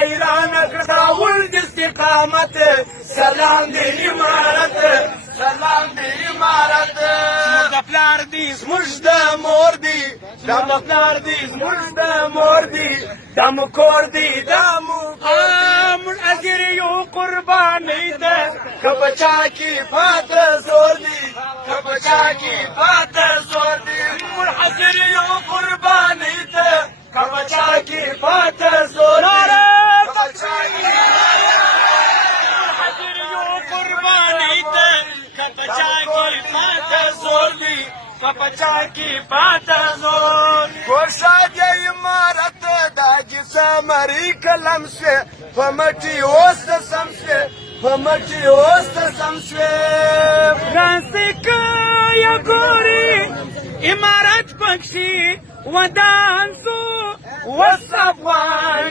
ایران کړاول د استقامت سلام دی امارت سلام دی امارت د پلار دی زموږ د مور دی د پلار دی زموږ د مور دی د مکور دی د مور اجر یو قرباني ده که بچا کی پاتې زور دی که بچا کی پاتې زور دی مور اجر یو قرباني ده که بچا کی پاتې زور دی بچا کی بات زور کوشا دی امارت دا جسم ری کلم سے پمٹی اوست سم سے پمٹی اوست سم سے راسک یا گوری امارت پکشی ودانسو وصفوان